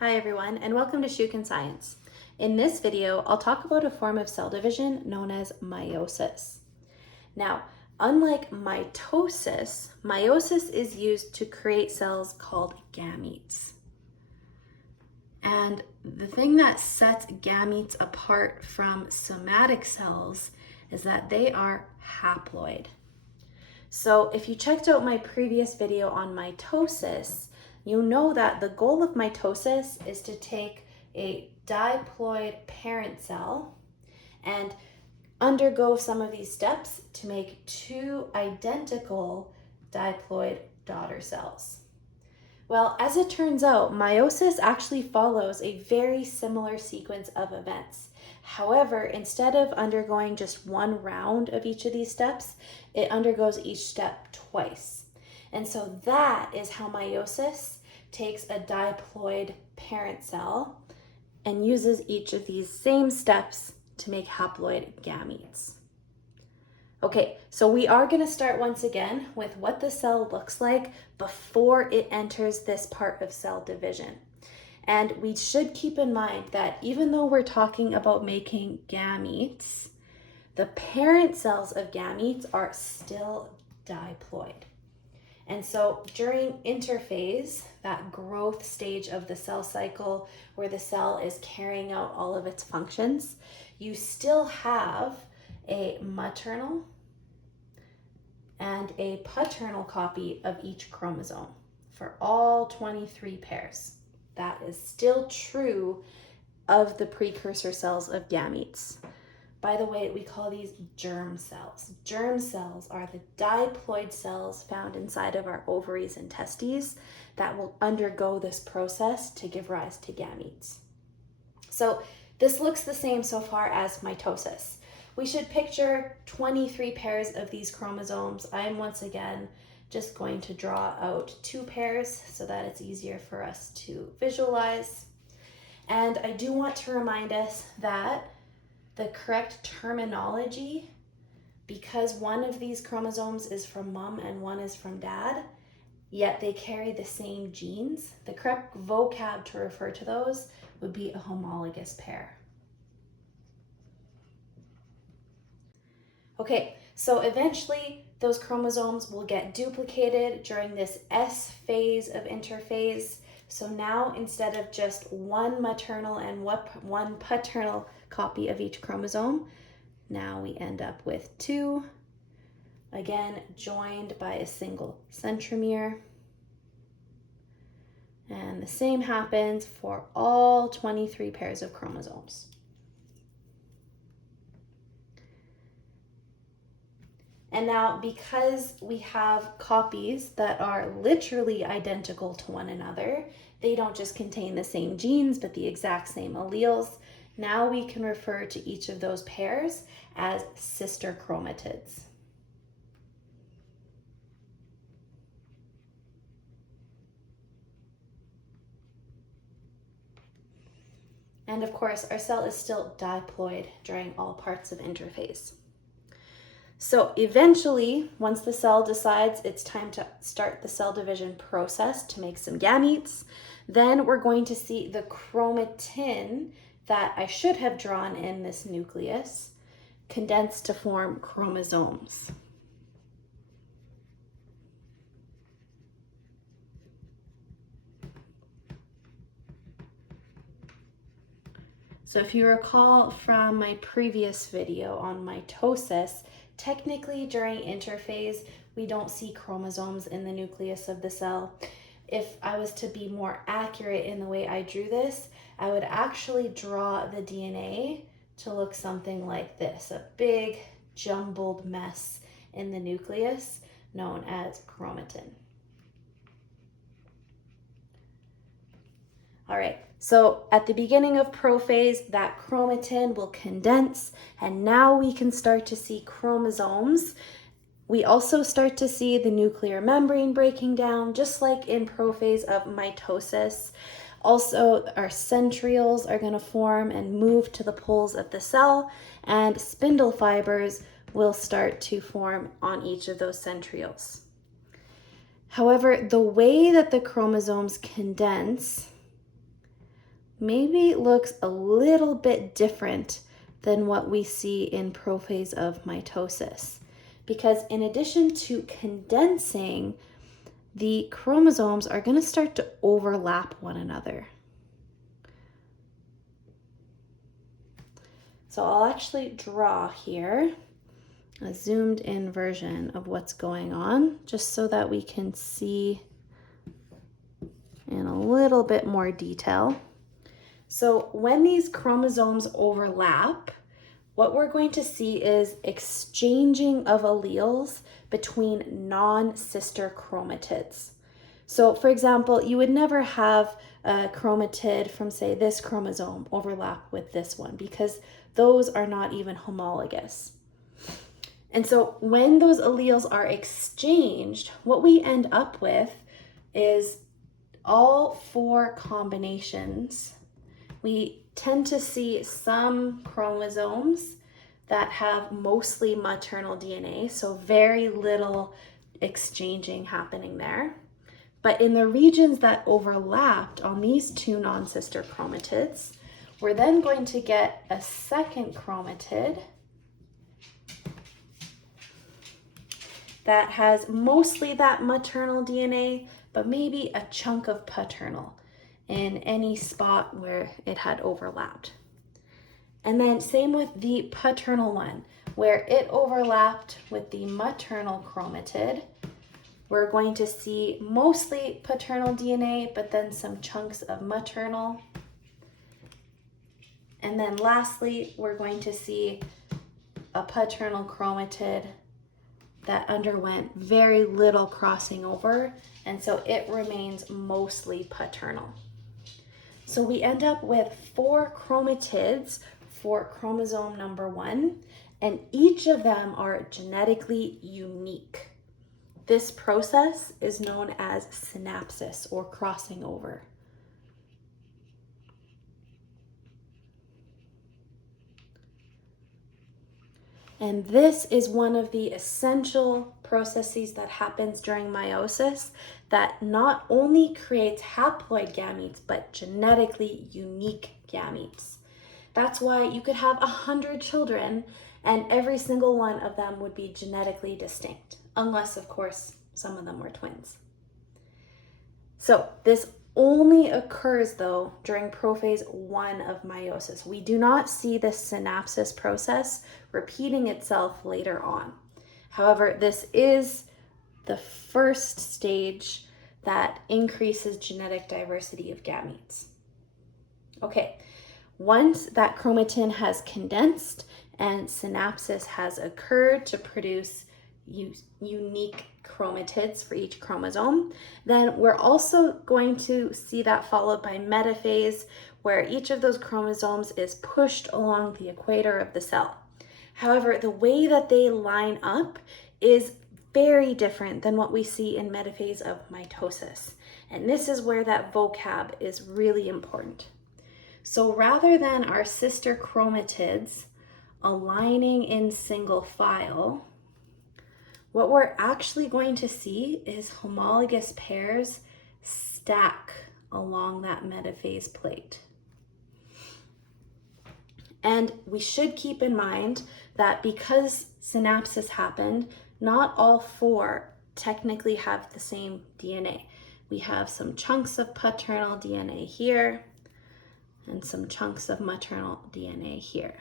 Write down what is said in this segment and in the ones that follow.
Hi everyone, and welcome to Shukin Science. In this video, I'll talk about a form of cell division known as meiosis. Now, unlike mitosis, meiosis is used to create cells called gametes. And the thing that sets gametes apart from somatic cells is that they are haploid. So if you checked out my previous video on mitosis, you know that the goal of mitosis is to take a diploid parent cell and undergo some of these steps to make two identical diploid daughter cells. Well, as it turns out, meiosis actually follows a very similar sequence of events. However, instead of undergoing just one round of each of these steps, it undergoes each step twice. And so that is how meiosis takes a diploid parent cell and uses each of these same steps to make haploid gametes. Okay, so we are going to start once again with what the cell looks like before it enters this part of cell division. And we should keep in mind that even though we're talking about making gametes, the parent cells of gametes are still diploid. And so during interphase, that growth stage of the cell cycle where the cell is carrying out all of its functions, you still have a maternal and a paternal copy of each chromosome for all 23 pairs. That is still true of the precursor cells of gametes. By the way, we call these germ cells. Germ cells are the diploid cells found inside of our ovaries and testes that will undergo this process to give rise to gametes. So this looks the same so far as mitosis. We should picture 23 pairs of these chromosomes. I'm once again just going to draw out 2 pairs so that it's easier for us to visualize. And I do want to remind us that the correct terminology, because one of these chromosomes is from mom and one is from dad, yet they carry the same genes, the correct vocab to refer to those would be a homologous pair. Okay, so eventually those chromosomes will get duplicated during this S phase of interphase. So now instead of just one maternal and one paternal copy of each chromosome, now we end up with 2, again joined by a single centromere. And the same happens for all 23 pairs of chromosomes. And now, because we have copies that are literally identical to one another, they don't just contain the same genes, but the exact same alleles. Now we can refer to each of those pairs as sister chromatids. And of course, our cell is still diploid during all parts of interphase. So eventually, once the cell decides it's time to start the cell division process to make some gametes, then we're going to see the chromatin that I should have drawn in this nucleus condense to form chromosomes. So if you recall from my previous video on mitosis, technically during interphase, we don't see chromosomes in the nucleus of the cell. If I was to be more accurate in the way I drew this, I would actually draw the DNA to look something like this, a big jumbled mess in the nucleus known as chromatin. All right, so at the beginning of prophase, that chromatin will condense, and now we can start to see chromosomes. We also start to see the nuclear membrane breaking down, just like in prophase of mitosis. Also, our centrioles are going to form and move to the poles of the cell, and spindle fibers will start to form on each of those centrioles. However, the way that the chromosomes condense maybe looks a little bit different than what we see in prophase of mitosis. Because in addition to condensing, the chromosomes are going to start to overlap one another. So I'll actually draw here a zoomed in version of what's going on, just so that we can see in a little bit more detail. So when these chromosomes overlap, what we're going to see is exchanging of alleles between non-sister chromatids. So for example, you would never have a chromatid from, say, this chromosome overlap with this one, because those are not even homologous. And so when those alleles are exchanged, what we end up with is all four combinations. We tend to see some chromosomes that have mostly maternal DNA, so very little exchanging happening there. But in the regions that overlapped on these two non-sister chromatids, we're then going to get a second chromatid that has mostly that maternal DNA, but maybe a chunk of paternal in any spot where it had overlapped. And then same with the paternal one, where it overlapped with the maternal chromatid. We're going to see mostly paternal DNA, but then some chunks of maternal. And then lastly, we're going to see a paternal chromatid that underwent very little crossing over, and so it remains mostly paternal. So we end up with 4 chromatids for chromosome number 1, and each of them are genetically unique. This process is known as synapsis, or crossing over. And this is one of the essential processes that happens during meiosis that not only creates haploid gametes, but genetically unique gametes. That's why you could have 100 children and every single one of them would be genetically distinct, unless of course some of them were twins. So this only occurs though during prophase I of meiosis. We do not see this synapsis process repeating itself later on. However, this is the first stage that increases genetic diversity of gametes. Okay, once that chromatin has condensed and synapsis has occurred to produce unique chromatids for each chromosome, then we're also going to see that followed by metaphase, where each of those chromosomes is pushed along the equator of the cell. However, the way that they line up is very different than what we see in metaphase of mitosis. And this is where that vocab is really important. So rather than our sister chromatids aligning in single file, what we're actually going to see is homologous pairs stack along that metaphase plate. And we should keep in mind that because synapsis happened, not all 4 technically have the same DNA. We have some chunks of paternal DNA here and some chunks of maternal DNA here.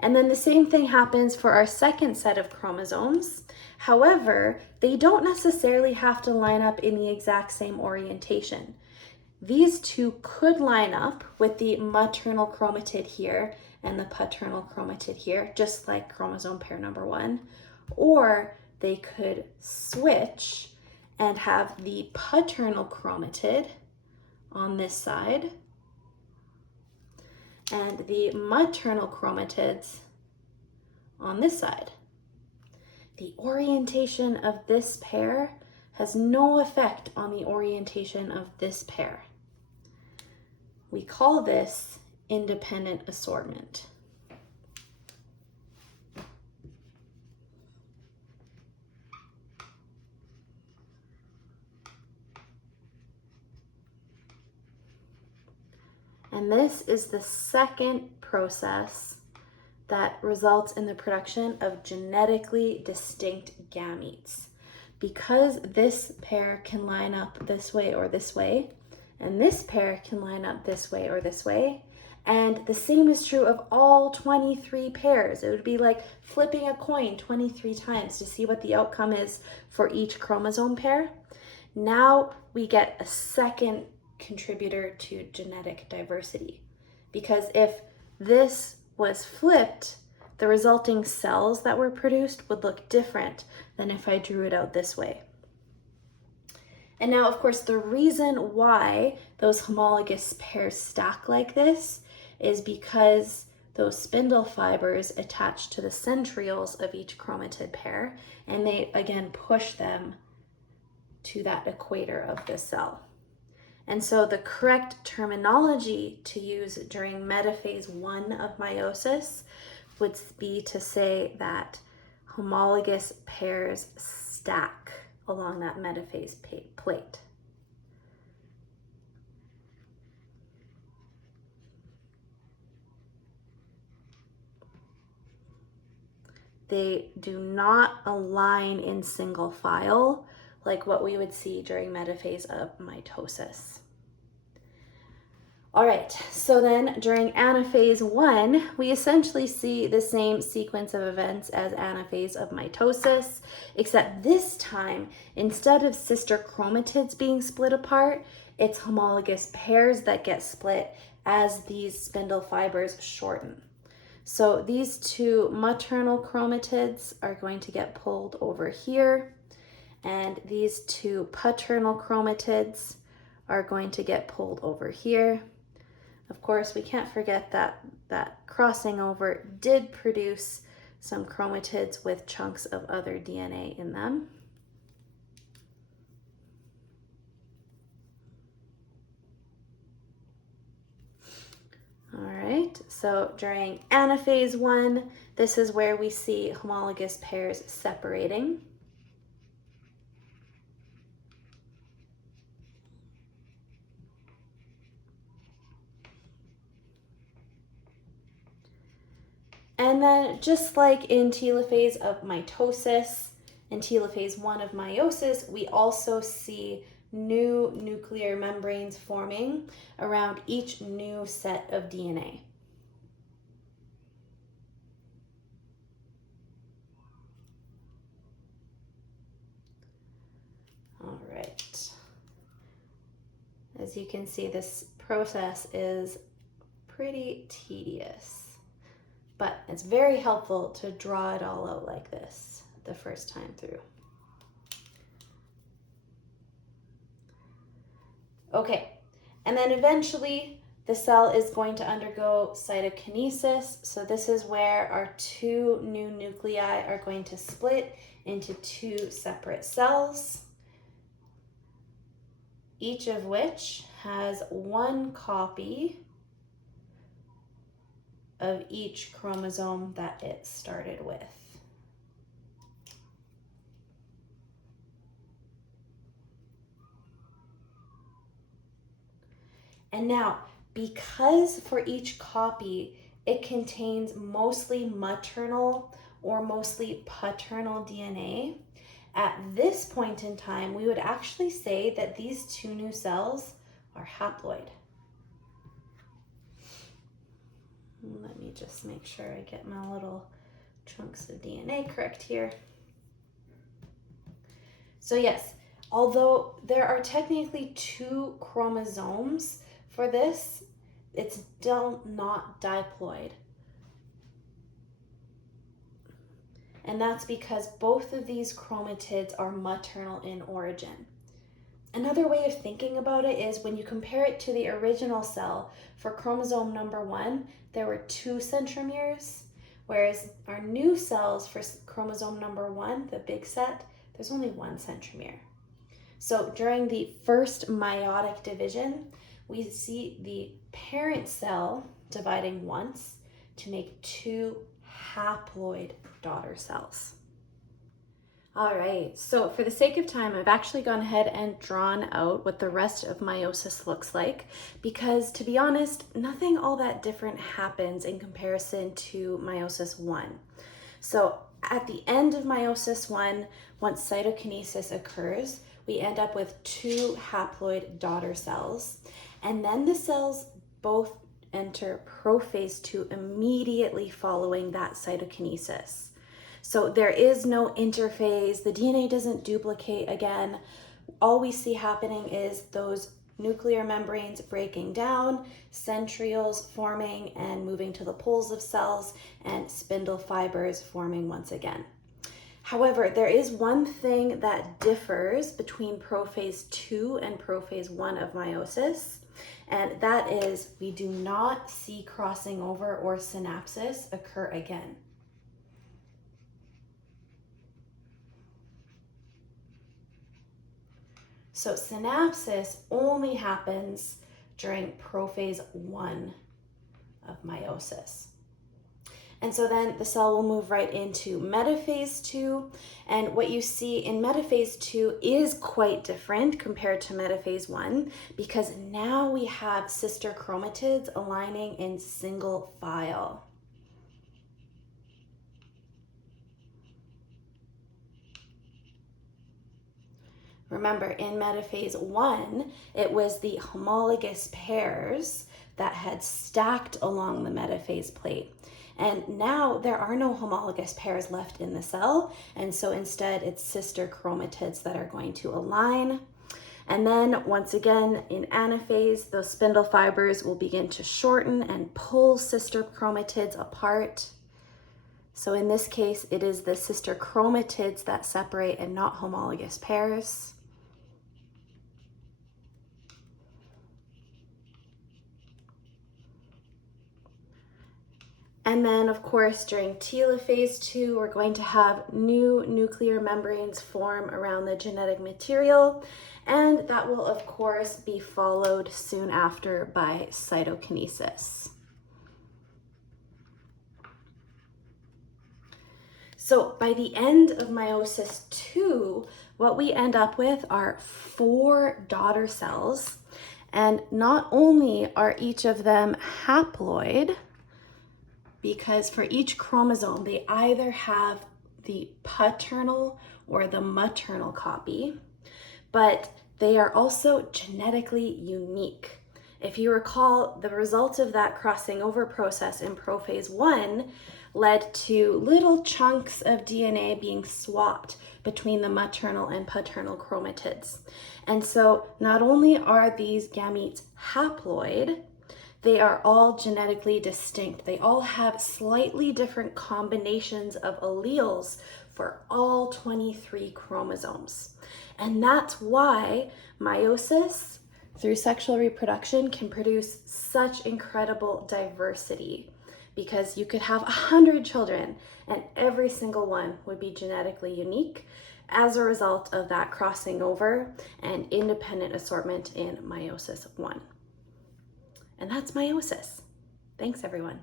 And then the same thing happens for our second set of chromosomes. However, they don't necessarily have to line up in the exact same orientation. These two could line up with the maternal chromatid here and the paternal chromatid here, just like chromosome pair number 1, or they could switch and have the paternal chromatid on this side and the maternal chromatids on this side. The orientation of this pair has no effect on the orientation of this pair. We call this independent assortment. And this is the second process that results in the production of genetically distinct gametes. Because this pair can line up this way or this way, and this pair can line up this way or this way, and the same is true of all 23 pairs. It would be like flipping a coin 23 times to see what the outcome is for each chromosome pair. Now we get a second contributor to genetic diversity. Because if this was flipped, the resulting cells that were produced would look different than if I drew it out this way. And now, of course, the reason why those homologous pairs stack like this is because those spindle fibers attach to the centrioles of each chromatid pair, and they, again, push them to that equator of the cell. And so the correct terminology to use during metaphase I of meiosis would be to say that homologous pairs stack along that metaphase plate. They do not align in single file like what we would see during metaphase of mitosis. All right, so then during anaphase I, we essentially see the same sequence of events as anaphase of mitosis, except this time, instead of sister chromatids being split apart, it's homologous pairs that get split as these spindle fibers shorten. So these two maternal chromatids are going to get pulled over here, and these two paternal chromatids are going to get pulled over here. Of course, we can't forget that crossing over did produce some chromatids with chunks of other DNA in them. All right, so during anaphase I, this is where we see homologous pairs separating. And then just like in telophase of mitosis and telophase I of meiosis, we also see new nuclear membranes forming around each new set of DNA. All right. As you can see, this process is pretty tedious, but it's very helpful to draw it all out like this the first time through. Okay, and then eventually the cell is going to undergo cytokinesis. So this is where our two new nuclei are going to split into two separate cells, each of which has one copy of each chromosome that it started with. And now, because for each copy, it contains mostly maternal or mostly paternal DNA, at this point in time, we would actually say that these two new cells are haploid. Let me just make sure I get my little chunks of DNA correct here. So yes, although there are technically two chromosomes for this, it's still not diploid. And that's because both of these chromatids are maternal in origin. Another way of thinking about it is when you compare it to the original cell, for chromosome number 1, there were 2 centromeres, whereas our new cells for chromosome number 1, the big set, there's only 1 centromere. So during the first meiotic division, we see the parent cell dividing once to make 2 haploid daughter cells. All right, so for the sake of time, I've actually gone ahead and drawn out what the rest of meiosis looks like, because to be honest, nothing all that different happens in comparison to meiosis I. So at the end of meiosis I, once cytokinesis occurs, we end up with 2 haploid daughter cells, and then the cells both enter prophase II immediately following that cytokinesis. So there is no interphase, the DNA doesn't duplicate again. All we see happening is those nuclear membranes breaking down, centrioles forming and moving to the poles of cells, and spindle fibers forming once again. However, there is one thing that differs between Prophase II and Prophase I of meiosis, and that is we do not see crossing over or synapsis occur again. So synapsis only happens during Prophase I of meiosis. And so then the cell will move right into Metaphase II. And what you see in Metaphase II is quite different compared to Metaphase I, because now we have sister chromatids aligning in single file. Remember, in Metaphase I, it was the homologous pairs that had stacked along the metaphase plate. And now there are no homologous pairs left in the cell, and so instead it's sister chromatids that are going to align. And then once again in anaphase, those spindle fibers will begin to shorten and pull sister chromatids apart. So in this case, it is the sister chromatids that separate and not homologous pairs. And then, of course, during telophase II, we're going to have new nuclear membranes form around the genetic material, and that will, of course, be followed soon after by cytokinesis. So by the end of meiosis II, what we end up with are 4 daughter cells, and not only are each of them haploid, because for each chromosome, they either have the paternal or the maternal copy, but they are also genetically unique. If you recall, the result of that crossing over process in Prophase I led to little chunks of DNA being swapped between the maternal and paternal chromatids. And so not only are these gametes haploid, they are all genetically distinct. They all have slightly different combinations of alleles for all 23 chromosomes. And that's why meiosis through sexual reproduction can produce such incredible diversity, because you could have 100 children and every single one would be genetically unique as a result of that crossing over and independent assortment in meiosis I. And that's meiosis. Thanks, everyone.